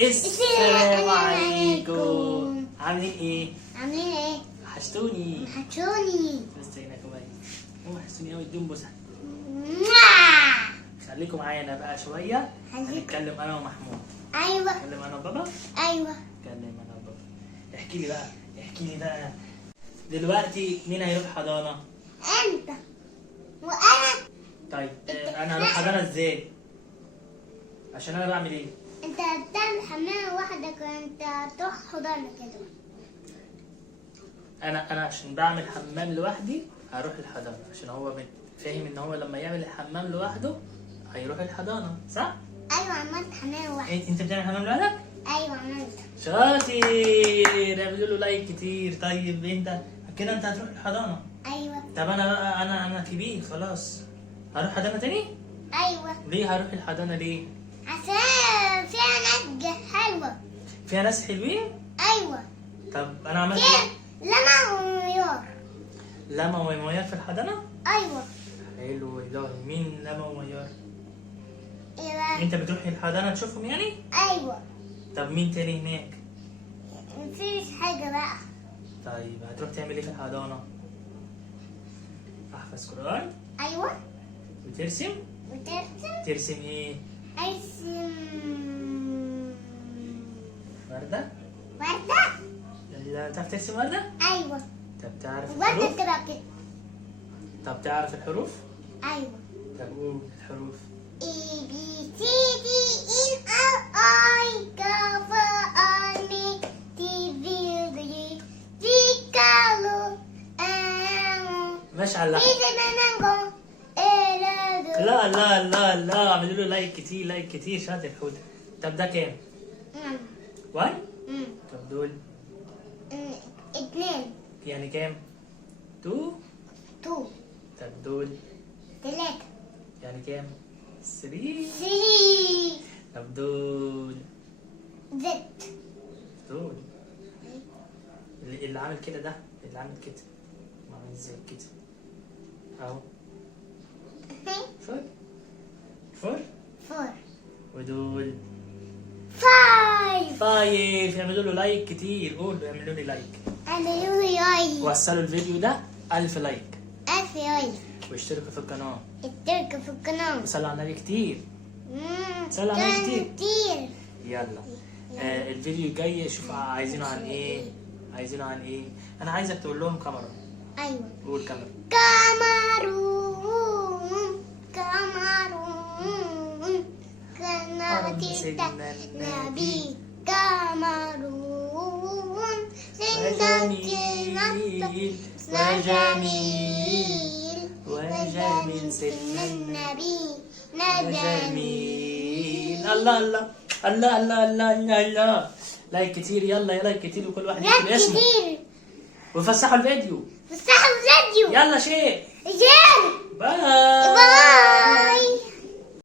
السلام عليكم. عاملين ايه؟ عاملين ايه؟ وحشتوني. وحشوني. ازيك كويس؟ وحشتوني قوي. اديهم بوسه. خليكم معايا انا بقى شويه. هنتكلم انا ومحمود. ايوه. نتكلم انا وبابا. ايوه. نتكلم انا وبابا. احكي لي بقى دلوقتي مين هيروح حضانه؟ انت وانا. طيب انا هروح حضانه ازاي؟ عشان انا بعمل ايه؟ انت بتعمل حمام وحدك وانت تروح حضانه كده. انا عشان بعمل حمام لوحدي هروح الحضانه، عشان هو فاهم ان هو لما يعمل الحمام لوحده هيروح الحضانه، صح؟ ايوه عملت حمام وحدك. انت بتعمل حمام لوحدك؟ ايوه عملت. شاطر. اعملوا له لايك كتير. طيب انت كده انت هتروح الحضانه. ايوه. طب انا كبير خلاص، هروح حضانه تاني؟ ايوه. ليه هروح الحضانه ليه؟ عشان فيها ناس حلوه. فيها ناس حلوين؟ ايوه. طب انا عملت فيها ايه؟ لما وميار. لما وميار في الحضانه؟ ايوه. حلو ده. مين لما وميار؟ ايوه. انت بتروح الحضانه تشوفهم يعني؟ ايوه. طب مين تاني هناك؟ مفيش حاجه بقى. طيب هتروح تعمل ايه في الحضانه؟ احفظ قرآن؟ ايوه. وترسم؟ وترسم. ترسم ايه؟ ارسم وردة؟ وردة. لا تعرف ترسم وردة؟ ايوه. طب تعرف وردة الحروف؟ تبقى كده. طب تعرف الحروف؟ ايوه. طب قول الحروف. A B C D E F I G F R M T V D G كالو ماشي على اللحن. لا لا لا لا، اعملوا له لايك كتير، لايك كتير. شاطر حوده. طب ده كام؟ 1؟ طب دول 2. يعني كام؟ 2؟ 2. طب دول 3. يعني كام؟ 3؟ 3. طب دول Z. دول اللي عامل كده، ده اللي عامل كده، عامل ازاي كده اهو. 4 4. ودول 5. 5. يعملوا له لايك كتير. قولوا اعملوا لي لايك. هللويا. وصلوا الفيديو ده 1000 لايك. 1000 لايك. واشتركوا في القناة. اشتركوا في القناة. وصلوا على النبي كتير. صلوا على النبي كتير. كتير. يلا الفيديو الجاي شوف عايزينه عن ايه. انا عايزك تقول لهم كاميرا. ايوه. قول كاميرا. كاميرون قناة النبي كاميرون وجميل سن النبي جميل. الله الله الله الله الله الله. لايك كتير. يلا يا لايك كتير، وكل واحد يكتب اسمه. كتير. وفسحوا الفيديو. فسحوا الفيديو. يلا شير. باي. باي. باي.